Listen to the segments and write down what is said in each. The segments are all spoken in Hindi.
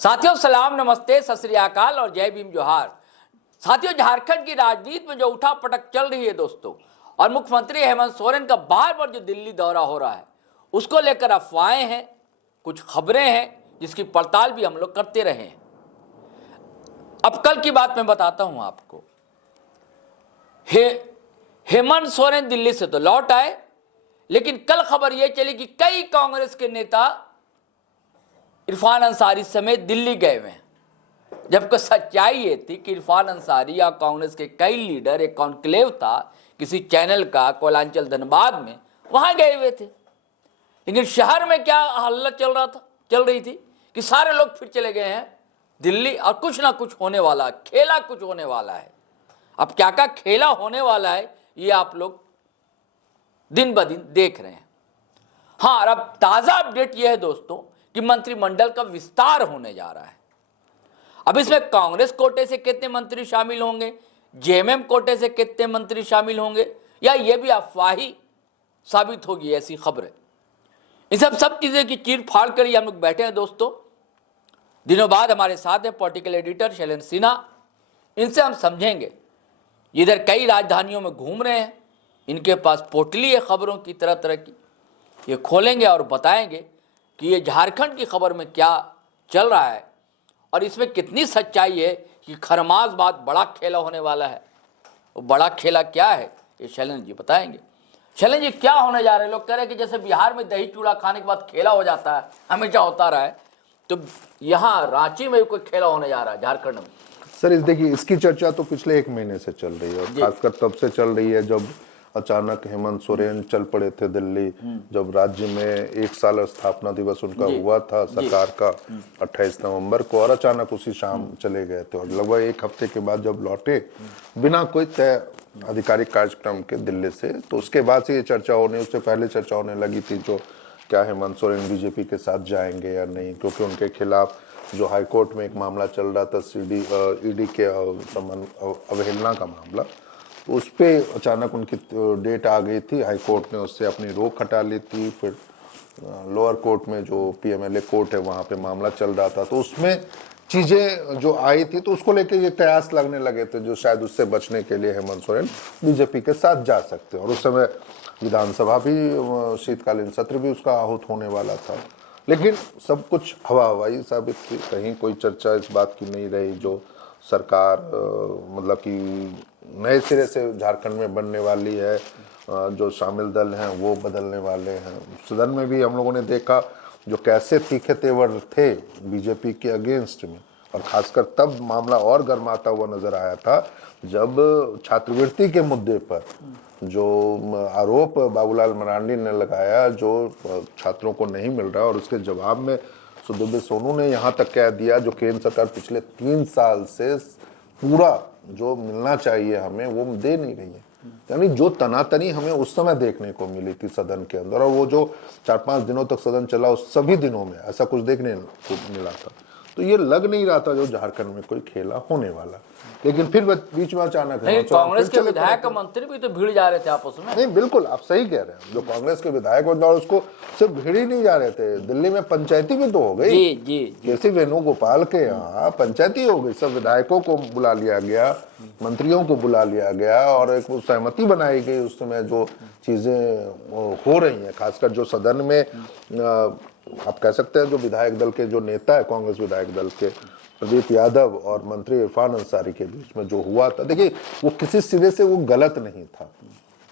साथियों सलाम, नमस्ते, सत श्री अकाल और जय भीम जोहार। साथियों, झारखंड की राजनीति में जो उठा पटक चल रही है दोस्तों, और मुख्यमंत्री हेमंत सोरेन का बार बार जो दिल्ली दौरा हो रहा है, उसको लेकर अफवाहें हैं, कुछ खबरें हैं जिसकी पड़ताल भी हम लोग करते रहे हैं। अब कल की बात मैं बताता हूं आपको। हेमंत सोरेन दिल्ली से तो लौट आए, लेकिन कल खबर यह चली कि कई कांग्रेस के नेता इरफान अंसारी समेत दिल्ली गए हुए हैं, जबकि सच्चाई ये थी कि इरफान अंसारी या कांग्रेस के कई लीडर, एक कॉन्क्लेव था किसी चैनल का कोयलांचल धनबाद में, वहां गए हुए थे। लेकिन शहर में क्या हल्ला चल रही थी कि सारे लोग फिर चले गए हैं दिल्ली, और कुछ ना कुछ होने वाला, खेला कुछ होने वाला है। अब क्या क्या खेला होने वाला है ये आप लोग दिन ब दिन देख रहे हैं। हाँ, और अब ताजा अपडेट यह है दोस्तों कि मंत्रिमंडल का विस्तार होने जा रहा है। अब इसमें कांग्रेस कोटे से कितने मंत्री शामिल होंगे, जेएमएम कोटे से कितने मंत्री शामिल होंगे, या यह भी अफवाही साबित होगी, ऐसी खबरें। इन सब चीजें की चीर फाड़ कर ही हम लोग बैठे हैं दोस्तों। दिनों बाद हमारे साथ है पॉलिटिकल एडिटर शैलेंद्र सिन्हा। इनसे हम समझेंगे, इधर कई राजधानियों में घूम रहे हैं, इनके पास पोटली है खबरों की तरह तरह की। ये खोलेंगे और बताएंगे कि ये झारखंड की खबर में क्या चल रहा है और इसमें कितनी सच्चाई है कि खरमास बाद बड़ा खेला होने वाला है। वो बड़ा खेला क्या है ये शैलेंद्र जी बताएंगे। शैलेंद्र जी, क्या होने जा रहे हैं? लोग कह रहे हैं कि जैसे बिहार में दही चूड़ा खाने के बाद खेला हो जाता है, हमेशा होता रहा है, तो यहाँ रांची में भी कोई खेला होने जा रहा है झारखंड में। सर, देखिए, इसकी चर्चा तो पिछले एक महीने से चल रही है, और खासकर तब से चल रही है जब अचानक हेमंत सोरेन चल पड़े थे दिल्ली। जब राज्य में 1 साल स्थापना दिवस उनका हुआ था सरकार का 28 नवंबर को, और अचानक उसी शाम चले गए थे, और लगभग 1 हफ्ते के बाद जब लौटे बिना कोई तय आधिकारिक कार्यक्रम के दिल्ली से, तो उसके बाद से ये चर्चा होने, उससे पहले चर्चा होने लगी थी जो क्या हेमंत सोरेन बीजेपी के साथ जाएंगे या नहीं, क्योंकि उनके खिलाफ जो हाईकोर्ट में एक मामला चल रहा था ईडी के अवहेलना का मामला, तो उस पर अचानक उनकी डेट आ गई थी। हाईकोर्ट ने उससे अपनी रोक हटा ली थी। फिर लोअर कोर्ट में जो पीएमएलए कोर्ट है वहाँ पे मामला चल रहा था, तो उसमें चीज़ें जो आई थी तो उसको लेके ये कयास लगने लगे थे जो शायद उससे बचने के लिए हेमंत सोरेन बीजेपी के साथ जा सकते हैं। और उस समय विधानसभा भी, शीतकालीन सत्र भी उसका आहूत होने वाला था। लेकिन सब कुछ हवाई साबित थी, कहीं कोई चर्चा इस बात की नहीं रही जो सरकार मतलब कि नए सिरे से झारखंड में बनने वाली है, जो शामिल दल हैं वो बदलने वाले हैं। सदन में भी हम लोगों ने देखा जो कैसे तीखे तेवर थे बीजेपी के अगेंस्ट में, और खासकर तब मामला और गर्माता हुआ नजर आया था जब छात्रवृत्ति के मुद्दे पर जो आरोप बाबूलाल मरांडी ने लगाया जो छात्रों को नहीं मिल रहा, और उसके जवाब में सुदीव्य सोनू ने यहाँ तक कह दिया जो केंद्र सरकार पिछले 3 साल से पूरा जो मिलना चाहिए हमें वो दे नहीं रही है। यानी जो तनातनी हमें उस समय देखने को मिली थी सदन के अंदर, और वो जो 4-5 दिनों तक सदन चला, उस सभी दिनों में ऐसा कुछ देखने को मिला था। तो ये लग नहीं रहा था जो झारखंड में कोई खेला होने वाला। लेकिन फिर बीच में अचानक कांग्रेस के विधायक मंत्री भी तो भीड़ जा रहे थे आपस में। नहीं, बिल्कुल आप सही कह रहे हैं। जो कांग्रेस के विधायक और उसको सिर्फ भीड़ ही नहीं जा रहे थे, दिल्ली में पंचायती भी तो हो गई। जी। केसी वेणुगोपाल के यहाँ पंचायती हो गई, सब विधायकों को बुला लिया गया, मंत्रियों को बुला लिया गया, और एक सहमति बनाई गई उस समय जो चीजें हो रही हैं। खासकर जो सदन में आप कह सकते हैं जो विधायक दल के जो नेता है कांग्रेस विधायक दल के प्रदीप यादव और मंत्री इरफान अंसारी के बीच में जो हुआ था, देखिए वो किसी सिरे से वो गलत नहीं था।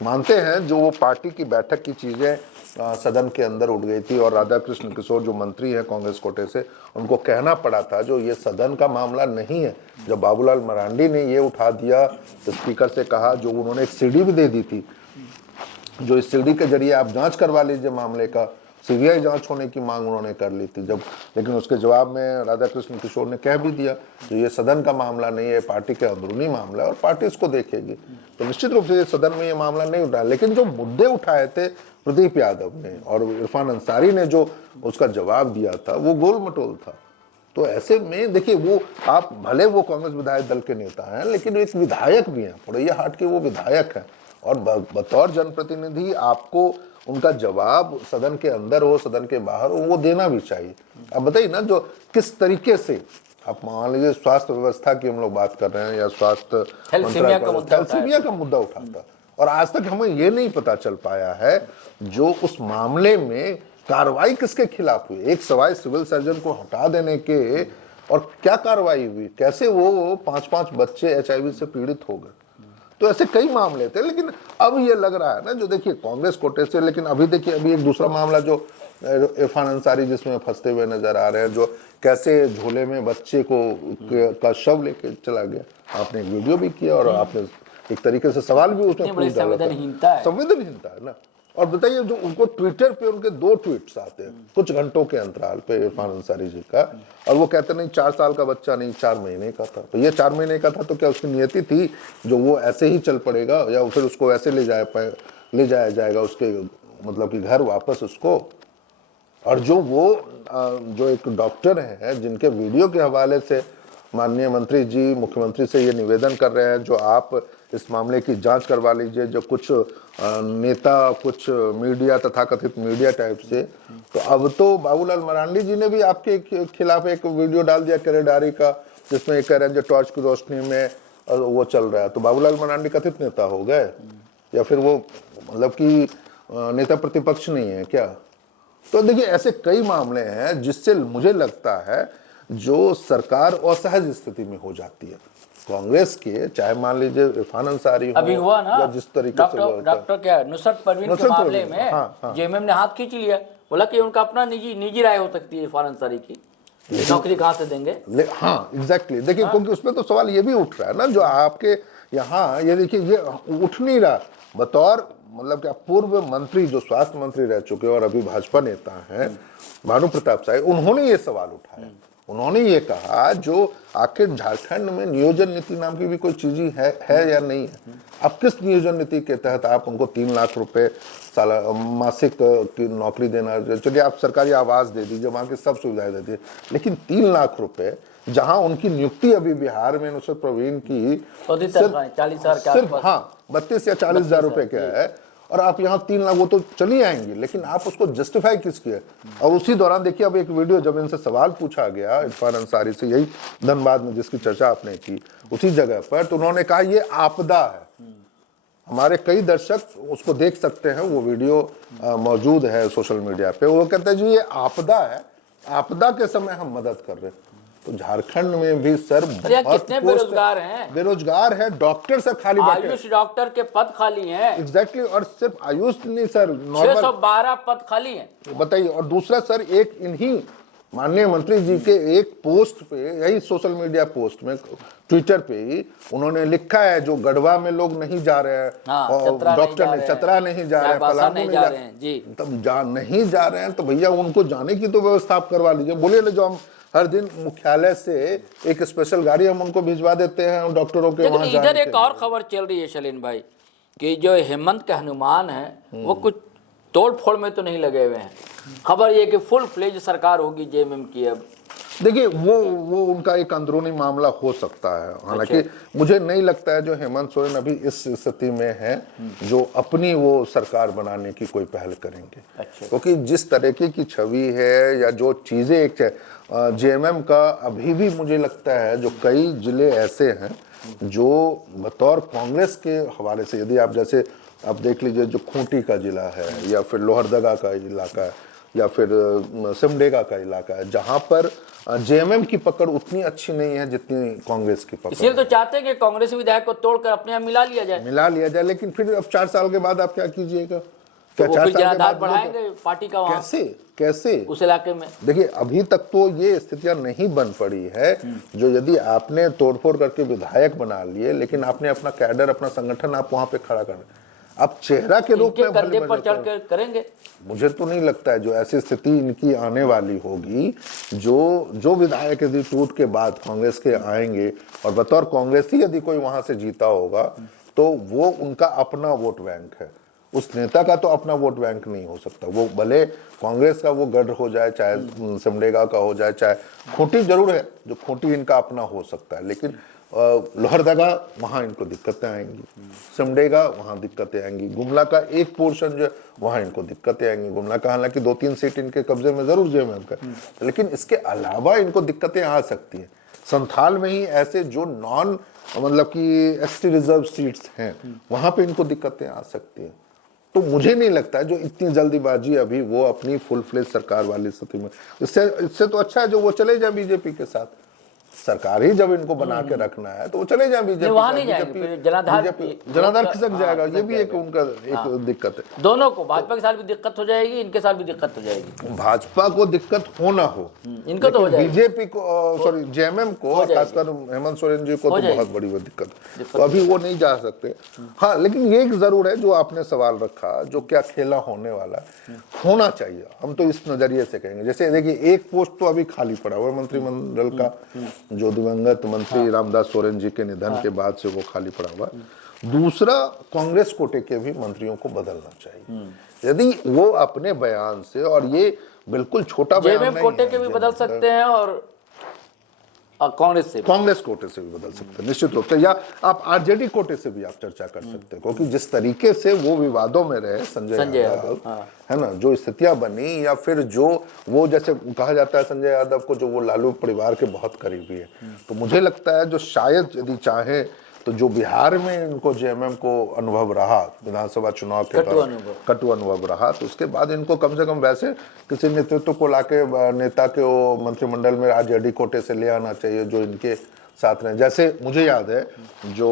मानते हैं जो वो पार्टी की बैठक की चीजें सदन के अंदर उठ गई थी, और राधाकृष्ण किशोर जो मंत्री हैं कांग्रेस कोटे से, उनको कहना पड़ा था जो ये सदन का मामला नहीं है। जब बाबूलाल मरांडी ने ये उठा दिया, स्पीकर से कहा, जो उन्होंने एक सीडी भी दे दी थी, जो इस सीडी के जरिए आप जांच करवा लीजिए मामले का, सीबीआई जांच होने की मांग उन्होंने कर ली थी जब। लेकिन उसके जवाब में राधाकृष्ण किशोर ने कह भी दिया जो ये सदन का मामला नहीं है, पार्टी के अंदरूनी मामला है और पार्टी इसको देखेगी। तो निश्चित रूप से सदन में ये मामला नहीं उठाया। लेकिन जो मुद्दे उठाए थे प्रदीप यादव ने और इरफान अंसारी ने जो उसका जवाब दिया था वो गोल मटोल था। तो ऐसे में देखिए, वो आप भले वो कांग्रेस विधायक दल के नेता हैं, लेकिन एक विधायक भी हैं, पुरैया हाट के वो विधायक हैं, और बतौर जनप्रतिनिधि आपको उनका जवाब सदन के अंदर हो सदन के बाहर हो वो देना भी चाहिए। अब बताइए ना, जो किस तरीके से आप मान लीजिए स्वास्थ्य व्यवस्था की हम लोग बात कर रहे हैं या स्वास्थ्य थैलेसीमिया का मुद्दा उठाता, और आज तक हमें ये नहीं पता चल पाया है जो उस मामले में कार्रवाई किसके खिलाफ हुई। एक सवाई सिविल सर्जन को हटा देने के, और क्या कार्रवाई हुई, कैसे वो 5-5 बच्चे HIV से पीड़ित हो गए। तो ऐसे कई मामले थे, लेकिन अब ये लग रहा है ना, जो देखिए कांग्रेस कोटे से, लेकिन अभी देखिए अभी एक दूसरा मामला जो इरफान अंसारी जिसमें फंसते हुए नजर आ रहे हैं, जो कैसे झोले में बच्चे का शव लेके चला गया। आपने एक वीडियो भी किया और आपने एक तरीके से सवाल भी उसमें संवेदनहीनता है ना। और बताइए, जो उनको ट्विटर पे उनके 2 ट्वीट्स आते हैं कुछ घंटों के अंतराल पे इरफान अंसारी जी का, और वो कहते नहीं 4 साल का बच्चा नहीं 4 महीने का था। तो ये 4 महीने का था तो क्या उसकी नियति थी जो वो ऐसे ही चल पड़ेगा, या फिर उसको ऐसे ले जाया जाएगा उसके मतलब कि घर वापस उसको। और जो एक डॉक्टर हैं जिनके वीडियो के हवाले से माननीय मंत्री जी मुख्यमंत्री से ये निवेदन कर रहे हैं, जो आप इस मामले की जांच करवा लीजिए, जो कुछ नेता, कुछ मीडिया, तथाकथित मीडिया टाइप से, तो अब तो बाबूलाल मरांडी जी ने भी आपके खिलाफ एक वीडियो डाल दिया किरदारी का, जिसमें ये कह रहे हैं जो टॉर्च की रोशनी में वो चल रहा है। तो बाबूलाल मरांडी कथित नेता हो गए, या फिर वो मतलब कि नेता प्रतिपक्ष नहीं है क्या? तो देखिए ऐसे कई मामले हैं जिससे मुझे लगता है जो सरकार असहज स्थिति में हो जाती है। कांग्रेस के चाहे मान लीजिए इरफान अंसारी अभी हुआ ना, जिस तरीके से डॉक्टर क्या नुसरत परवीन के मामले में जेएमएम ने हाथ खींच लिया, बोला कि उनका अपना निजी राय हो सकती है इरफान अंसारी की, नौकरी कहाँ से देंगे। हाँ एग्जैक्टली, देखिए क्योंकि उसमें तो सवाल ये भी उठ रहा है ना, जो आपके यहाँ ये देखिए ये उठ नहीं रहा, बतौर मतलब क्या पूर्व मंत्री जो स्वास्थ्य मंत्री रह चुके और अभी भाजपा नेता हैं भानु प्रताप शाही, उन्होंने ये सवाल उठाया। उन्होंने ये कहा जो आखिर झारखंड में नियोजन नीति नाम की भी कोई चीज है या नहीं है। अब किस नियोजन नीति के तहत आप उनको 3 लाख रुपए साला मासिक की नौकरी देना, चलिए आप सरकारी आवास दे दीजिए, वहां की सब सुविधाएं दे दीजिए, लेकिन 3 लाख रुपए जहां उनकी नियुक्ति अभी बिहार में नुसरत परवीन की 32 या 40 हजार रुपए क्या है, और आप यहाँ 3 लाख, वो तो चली आएंगी, लेकिन आप उसको जस्टिफाई किस किए। और उसी दौरान देखिए अब एक वीडियो जब इनसे सवाल पूछा गया इरफान अंसारी से, यही धनबाद में जिसकी चर्चा आपने की उसी जगह पर, तो उन्होंने कहा ये आपदा है। हमारे कई दर्शक उसको देख सकते हैं, वो वीडियो मौजूद है सोशल मीडिया पे। वो कहते हैं जी ये आपदा है, आपदा के समय हम मदद कर रहे हैं। तो झारखंड में भी सर कितने बेरोजगार है, डॉक्टर सर खाली बैठे, आयुष डॉक्टर के पद खाली हैं। एग्जैक्टली, और सिर्फ आयुष नहीं सर, 612 पद खाली हैं। बताइए। और दूसरा सर, एक इन्हीं माननीय मंत्री जी के एक पोस्ट पे, यही सोशल मीडिया पोस्ट में ट्विटर पे ही उन्होंने लिखा है जो गढ़वा में लोग नहीं जा रहे हैं, डॉक्टर ने चतरा नहीं जा रहे हैं, पलामू नहीं जा रहे हैं, जी तब नहीं जा रहे हैं, तो भैया उनको जाने की तो व्यवस्था आप करवा लीजिए। बोलिए ना, जो हम हर दिन मुख्यालय से एक स्पेशल गाड़ी हम उनको भिजवा देते हैं डॉक्टरों के वहां इधर एक और खबर चल रही है शलीन भाई कि जो हेमंत के हनुमान है वो कुछ तोड़ फोड़ में तो नहीं लगे हुए हैं। खबर ये कि फुल फ्लेज सरकार होगी जेएमएम की। अब देखिए वो उनका एक अंदरूनी मामला हो सकता है, हालांकि मुझे नहीं लगता है जो हेमंत सोरेन अभी इस स्थिति में है जो अपनी वो सरकार बनाने की कोई पहल करेंगे। क्योंकि जिस तरीके की छवि है या जो चीजें एक जेएमएम का अभी भी मुझे लगता है जो कई जिले ऐसे हैं जो बतौर कांग्रेस के हवाले से, यदि आप जैसे आप देख लीजिए जो खूंटी का जिला है या फिर लोहरदगा का इलाका है या फिर सिमडेगा का इलाका है, जहां पर जेएमएम की पकड़ उतनी अच्छी नहीं है जितनी कांग्रेस की पकड़। इसलिए तो चाहते हैं कि कांग्रेस विधायक को तोड़कर अपने यहाँ मिला लिया जाए, लेकिन फिर अब 4 साल के बाद आप क्या कीजिएगा? क्या 4 साल के बाद बढ़ाएंगे पार्टी का? वहां कैसे उस इलाके में? देखिए अभी तक तो ये स्थितियां नहीं बन पड़ी है जो यदि आपने तोड़फोड़ करके विधायक बना लिए, लेकिन आपने अपना कैडर, अपना संगठन आप वहां पे खड़ा कर, आप चेहरा के रूप में कंधे पर चढ़ कर करेंगे। मुझे तो नहीं लगता है जो ऐसी स्थिति इनकी आने वाली होगी, जो विधायक यदि टूट के बाद कांग्रेस के आएंगे और बतौर कांग्रेस ही यदि कोई वहां से जीता होगा तो वो उनका अपना वोट बैंक है। उस नेता का तो अपना वोट बैंक नहीं हो सकता। वो भले कांग्रेस का वो गढ़ हो जाए, चाहे सिमडेगा का हो जाए, चाहे खूंटी जरूर है जो खूंटी इनका अपना हो सकता है, लेकिन लोहरदगा वहां इनको दिक्कतें आएंगी, सिमडेगा वहां दिक्कतें आएंगी, गुमला का एक पोर्शन जो है वहां इनको दिक्कतें आएंगी। गुमला का हालांकि 2-3 सीट इनके कब्जे में जरूर जेएमएम का, लेकिन इसके अलावा इनको दिक्कतें आ सकती हैं। संथाल में ही ऐसे जो नॉन मतलब कि एसटी रिजर्व सीट्स हैं वहां पे इनको दिक्कतें आ सकती हैं। तो मुझे नहीं लगता है जो इतनी जल्दीबाजी अभी वो अपनी फुल फ्लेज सरकार वाली स्थिति में, इससे तो अच्छा है जो वो चले जाए बीजेपी के साथ। सरकार ही जब इनको बना के रखना है तो वो चले जाए बीजेपी, वहां नहीं जाएंगे, जनाधार खिसक जाएगा। ये भी एक उनका एक दिक्कत है। दोनों को, भाजपा के साथ भी दिक्कत हो जाएगी, इनके साथ भी दिक्कत हो जाएगी। भाजपा को दिक्कत हो ना हो, इनको तो हो जाएगी, बीजेपी को सॉरी जेएमएम को, खासकर हेमंत सोरेन जी को तो बहुत बड़ी वो दिक्कत है। तो अभी वो नहीं जा सकते। हाँ, लेकिन ये एक जरूर है जो आपने सवाल रखा, जो क्या खेला होने वाला होना चाहिए, हम तो इस नजरिए से कहेंगे। जैसे देखिए एक पोस्ट तो अभी खाली पड़ा हुआ है मंत्रिमंडल का, जो दिवंगत मंत्री रामदास सोरेन जी के निधन के बाद से वो खाली पड़ा हुआ। दूसरा, कांग्रेस कोटे के भी मंत्रियों को बदलना चाहिए। यदि वो अपने बयान से, और ये बिल्कुल छोटा बयान नहीं है, कोटे के भी बदल सकते हैं और कांग्रेस कोटे से भी बदल सकते हैं निश्चित रूप से, या आप आरजेडी कोटे से भी आप चर्चा कर सकते हैं। क्योंकि जिस तरीके से वो विवादों में रहे संजय यादव, है ना, जो स्थितियां बनी, या फिर जो वो जैसे कहा जाता है संजय यादव को, जो वो लालू परिवार के बहुत करीबी है, तो मुझे लगता है जो शायद यदि चाहे तो जो बिहार में इनको जेएमएम को अनुभव रहा विधानसभा चुनाव के दौरान, कटु अनुभव रहा, तो उसके बाद इनको कम से कम वैसे किसी नेतृत्व को लाके नेता के वो मंत्रिमंडल में आरजेडी कोटे से ले आना चाहिए जो इनके साथ रहे। जैसे मुझे याद है जो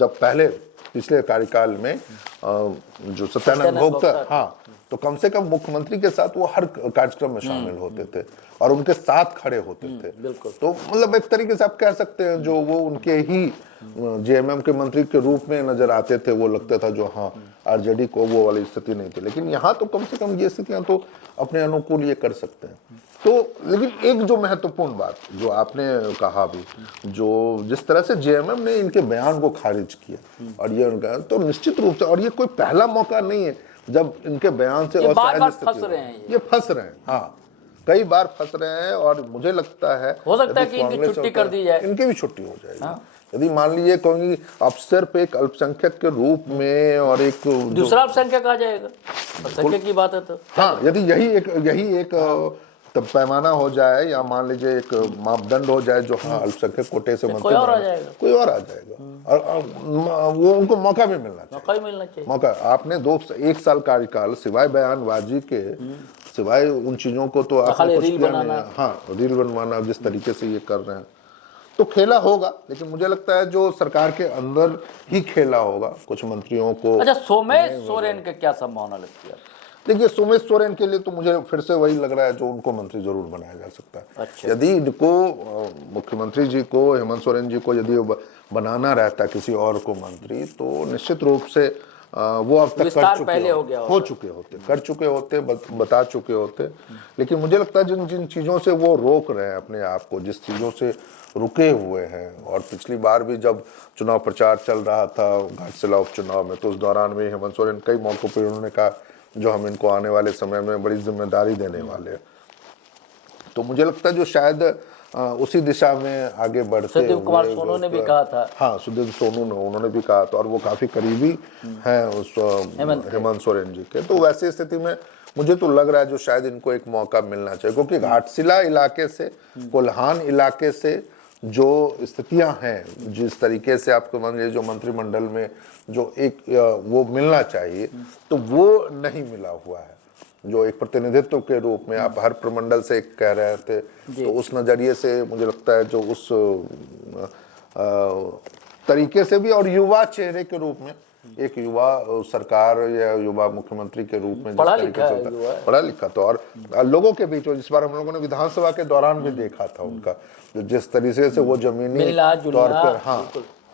जब पहले पिछले कार्यकाल में जो सत्यानंद भोक्ता, हाँ, तो कम से कम मुख्यमंत्री के साथ वो हर कार्यक्रम में शामिल होते थे और उनके साथ खड़े होते थे। तो मतलब एक तरीके से आप कह सकते हैं जो वो उनके ही जेएमएम के मंत्री के रूप में नजर आते थे। वो लगता था जो हाँ आरजेडी को वो वाली स्थिति नहीं थी, लेकिन यहाँ तो कम से कम ये स्थितियां तो अपने अनुकूल ये कर सकते हैं। तो लेकिन एक जो महत्वपूर्ण बात जो आपने कहा भी, जो जिस तरह से जेएमएम ने इनके बयान को खारिज किया, और ये उनका तो निश्चित रूप से, और ये कोई पहला मौका नहीं है जब इनके बयान से फंस रहे हैं, ये फंस रहे हैं, हाँ कई बार फंस रहे हैं। और मुझे लगता है हो सकता है कि इनकी छुट्टी कर दी जाए, इनकी भी छुट्टी हो जाएगी। यदि मान लीजिए कोई अफसर पे एक अल्पसंख्यक के रूप में और एक दूसरा अल्पसंख्यक आ जाएगा, अल्पसंख्यक की बात है तो हाँ, यदि यही एक तब पैमाना हो जाए, या मान लीजिए एक मापदंड हो जाए जो हाँ अल्पसंख्यक कोटे से कोई और आ जाएगा, और वो उनको मौका भी मिलना चाहिए। मौका आपने 1 साल कार्यकाल सिवाय बयानबाजी के, सिवाय उन चीजों को तो आपने कुछ किया नहीं। हाँ, रील बनवाना, जिस तरीके से ये कर रहे हैं, तो खेला होगा। लेकिन मुझे लगता है जो सरकार के अंदर ही खेला होगा कुछ मंत्रियों को। अच्छा, सोमेश सोरेन के क्या संभावना लगती है? देखिए, सोमेश सोरेन के लिए तो मुझे फिर से वही लग रहा है जो उनको मंत्री जरूर बनाया जा सकता है। अच्छा। यदि इनको मुख्यमंत्री जी को, हेमंत सोरेन जी को यदि बनाना रहता किसी और को मंत्री, तो निश्चित रूप से वो अब तक कर चुके होते, बता चुके होते। लेकिन मुझे लगता है जिन जिन चीजों से वो रोक रहे हैं अपने आप को, जिस चीजों से रुके हुए हैं, और पिछली बार भी जब चुनाव प्रचार चल रहा था घाटशिला उपचुनाव में, तो उस दौरान में हेमंत सोरेन कई मौकों पर उन्होंने कहा जो हम इनको आने वाले समय में बड़ी जिम्मेदारी देने वाले हैं। तो मुझे लगता है जो शायद उसी दिशा में आगे बढ़ते सुदेव कुमार सोनू ने भी कहा था। हाँ, सुदेव सोनू ने, उन्होंने भी कहा था, और वो काफी करीबी हैं उस हेमंत सोरेन जी के। तो वैसी स्थिति में मुझे तो लग रहा है जो शायद इनको एक मौका मिलना चाहिए, क्योंकि घाटशिला इलाके से, कोल्हान इलाके से जो स्थितियां हैं, जिस तरीके से आपको मान लीजिए जो मंत्रिमंडल में जो एक वो मिलना चाहिए, तो वो नहीं मिला हुआ है। जो एक प्रतिनिधित्व के रूप में आप हर प्रमंडल से कह रहे थे, तो उस नजरिए से मुझे लगता है जो उस तरीके से भी, और युवा चेहरे के रूप में, एक युवा सरकार या युवा मुख्यमंत्री के रूप में पढ़ा लिखा तो, और लोगों के बीच जिस बार हम लोगों ने विधानसभा के दौरान भी देखा था उनका, जो जिस तरीके से वो जमीनी तौर पर हाँ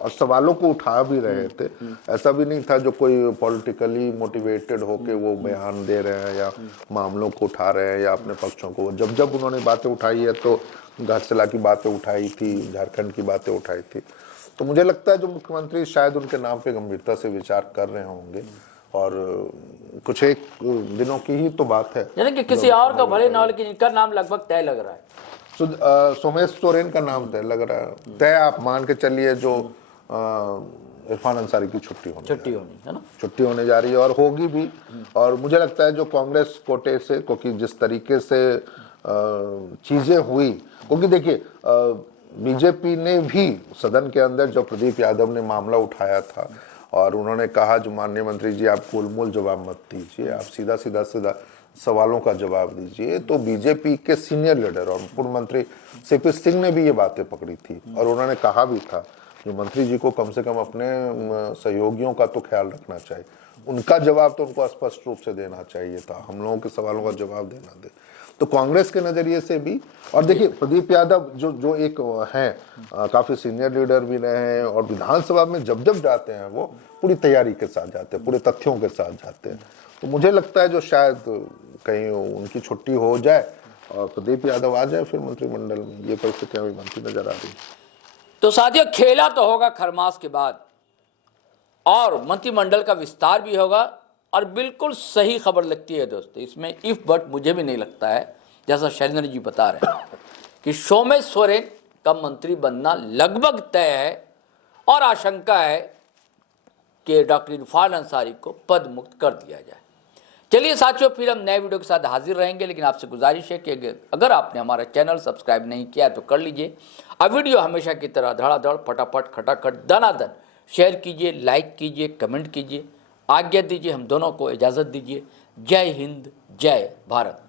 और सवालों को उठा भी रहे थे। ऐसा भी नहीं था जो कोई पॉलिटिकली मोटिवेटेड होके वो बयान दे रहे हैं या मामलों को उठा रहे हैं या अपने पक्षों को। जब जब उन्होंने बातें उठाई है तो घाटशिला की बातें उठाई थी, झारखंड की बातें उठाई थी। तो मुझे लगता है जो मुख्यमंत्री शायद उनके नाम पे गंभीरता से विचार कर रहे होंगे, और कुछ एक दिनों की ही तो बात है। यानी कि किसी और का भले ना हो, लेकिन इनका नाम लगभग तय लग रहा है। सोमेश सोरेन का नाम तय लग रहा है, तय आप मान के चलिए जो इरफान अंसारी की छुट्टी होनी है ना, छुट्टी होने जा रही है और होगी भी। और मुझे लगता है जो कांग्रेस कोटे से, क्योंकि जिस तरीके से चीजें हुई, क्योंकि देखिए बीजेपी ने भी सदन के अंदर जब प्रदीप यादव ने मामला उठाया था और उन्होंने कहा जो माननीय मंत्री जी आप गोलमोल जवाब मत दीजिए, आप सीधा सीधा सवालों का जवाब दीजिए, तो बीजेपी के सीनियर लीडर और पूर्व मंत्री सीपी सिंह ने भी ये बातें पकड़ी थी और उन्होंने कहा भी था जो मंत्री जी को कम से कम अपने सहयोगियों का तो ख्याल रखना चाहिए, उनका जवाब तो उनको स्पष्ट रूप से देना चाहिए था, हम लोगों के सवालों का जवाब देना दे। तो कांग्रेस के नजरिए से भी, और देखिए प्रदीप यादव जो एक हैं काफी सीनियर लीडर भी रहे हैं और विधानसभा में जब जाते हैं वो पूरी तैयारी के साथ जाते हैं, पूरे तथ्यों के साथ जाते हैं। तो मुझे लगता है जो शायद कहीं उनकी छुट्टी हो जाए और प्रदीप यादव आ जाए फिर मंत्रिमंडल में, ये परिस्थितियां भी बनती नजर आ रही है। तो साथियों खेला तो होगा खरमास के बाद और मंत्रिमंडल का विस्तार भी होगा और बिल्कुल सही खबर लगती है दोस्तों, इसमें इफ बट मुझे भी नहीं लगता है, जैसा शैलेंद्र जी बता रहे हैं कि सोमेश सोरेन का मंत्री बनना लगभग तय है और आशंका है कि डॉक्टर इरफान अंसारी को पद मुक्त कर दिया जाए। चलिए साथियों, फिर हम नए वीडियो के साथ हाजिर रहेंगे, लेकिन आपसे गुजारिश है कि अगर आपने हमारा चैनल सब्सक्राइब नहीं किया तो कर लीजिए। अब वीडियो हमेशा की तरह धड़ाधड़ फटाफट खटाखट दनादन शेयर कीजिए, लाइक कीजिए, कमेंट कीजिए। आज्ञा दीजिए, हम दोनों को इजाज़त दीजिए। जय हिंद, जय भारत।